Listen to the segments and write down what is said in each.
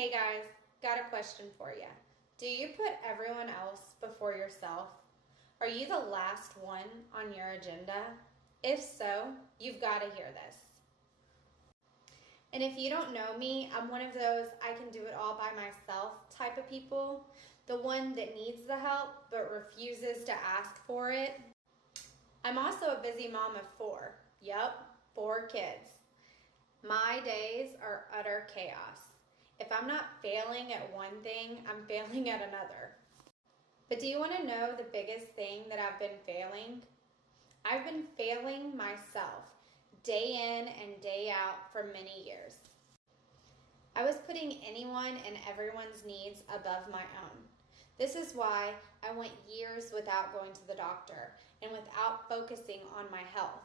Hey guys, got a question for you. Do you put everyone else before yourself? Are you the last one on your agenda? If so, you've got to hear this. And if you don't know me, I'm one of those I can do it all by myself type of people. The one that needs the help but refuses to ask for it. I'm also a busy mom of 4. Yup, 4 kids. My days are utter chaos. If I'm not failing at one thing, I'm failing at another. But do you want to know the biggest thing that I've been failing? I've been failing myself day in and day out for many years. I was putting anyone and everyone's needs above my own. This is why I went years without going to the doctor and without focusing on my health.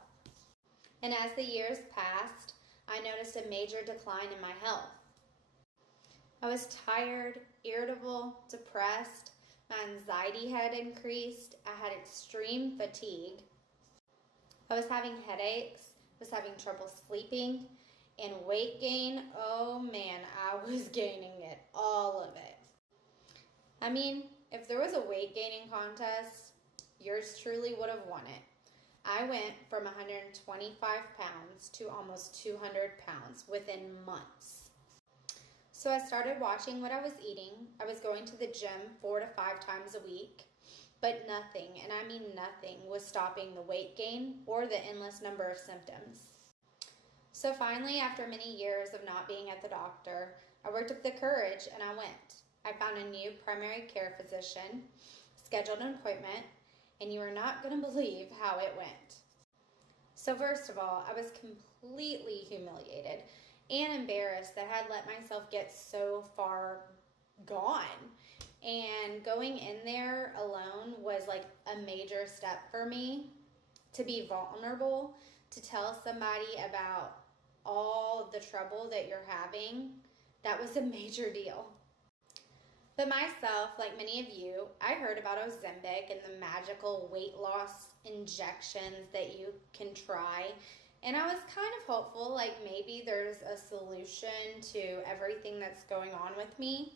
And as the years passed, I noticed a major decline in my health. I was tired, irritable, depressed. My anxiety had increased. I had extreme fatigue. I was having headaches, was having trouble sleeping, and weight gain. Oh man, I was gaining it, all of it. I mean, if there was a weight gaining contest, yours truly would have won it. I went from 125 pounds to almost 200 pounds within months. So I started watching what I was eating. I was going to the gym 4 to 5 times a week, but nothing, and I mean nothing, was stopping the weight gain or the endless number of symptoms. So finally, after many years of not being at the doctor, I worked up the courage and I went. I found a new primary care physician, scheduled an appointment, and you are not going to believe how it went. So first of all, I was completely humiliated and embarrassed that I had let myself get so far gone. And going in there alone was like a major step for me. To be vulnerable, to tell somebody about all the trouble that you're having, that was a major deal. But myself, like many of you, I heard about Ozempic and the magical weight loss injections that you can try. And I was kind of hopeful, like maybe there's a solution to everything that's going on with me.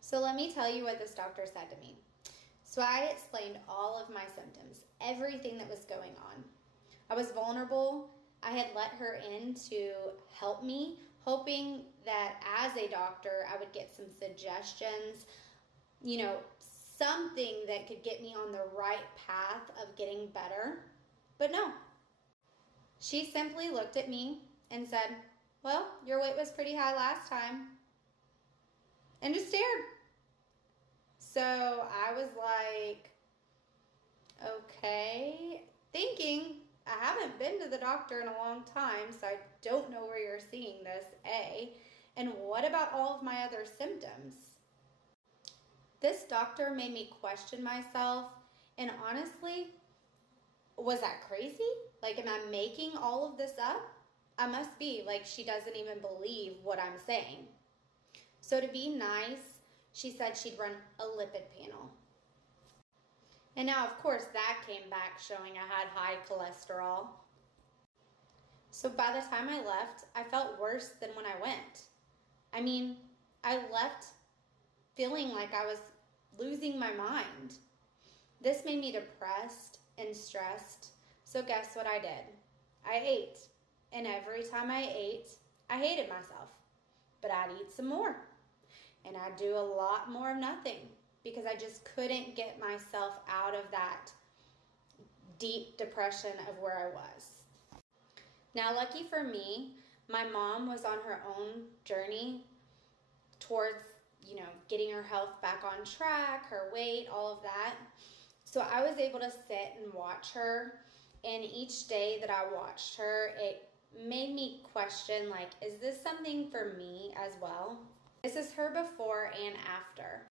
So let me tell you what this doctor said to me. So I had explained all of my symptoms, everything that was going on. I was vulnerable. I had let her in to help me, hoping that as a doctor, I would get some suggestions, something that could get me on the right path of getting better. But no. She simply looked at me and said, "Well, your weight was pretty high last time," and just stared. So I was like, okay, thinking I haven't been to the doctor in a long time, so I don't know where you're seeing this, A. And what about all of my other symptoms? This doctor made me question myself, and honestly, was that crazy? Like, am I making all of this up? I must be. Like, she doesn't even believe what I'm saying. So to be nice, she said she'd run a lipid panel. And now, of course, that came back showing I had high cholesterol. So by the time I left, I felt worse than when I went. I mean, I left feeling like I was losing my mind. This made me depressed and stressed. So guess what I did? I ate. And every time I ate, I hated myself. But I'd eat some more. And I'd do a lot more of nothing because I just couldn't get myself out of that deep depression of where I was. Now, lucky for me, my mom was on her own journey towards, getting her health back on track, her weight, all of that. So I was able to sit and watch her, and each day that I watched her, it made me question, like, is this something for me as well? This is her before and after.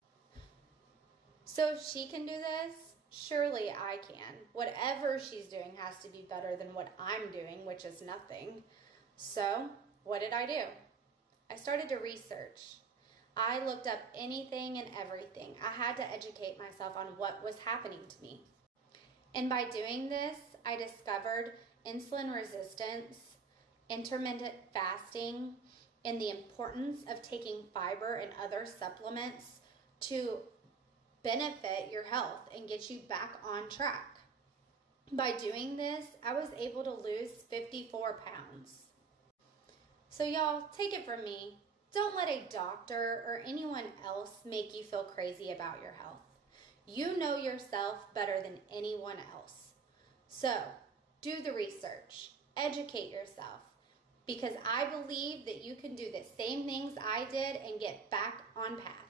So if she can do this, surely I can. Whatever she's doing has to be better than what I'm doing, which is nothing. So what did I do? I started to research. I looked up anything and everything. I had to educate myself on what was happening to me. And by doing this, I discovered insulin resistance, intermittent fasting, and the importance of taking fiber and other supplements to benefit your health and get you back on track. By doing this, I was able to lose 54 pounds. So y'all, take it from me. Don't let a doctor or anyone else make you feel crazy about your health. You know yourself better than anyone else. So, do the research. Educate yourself. Because I believe that you can do the same things I did and get back on path.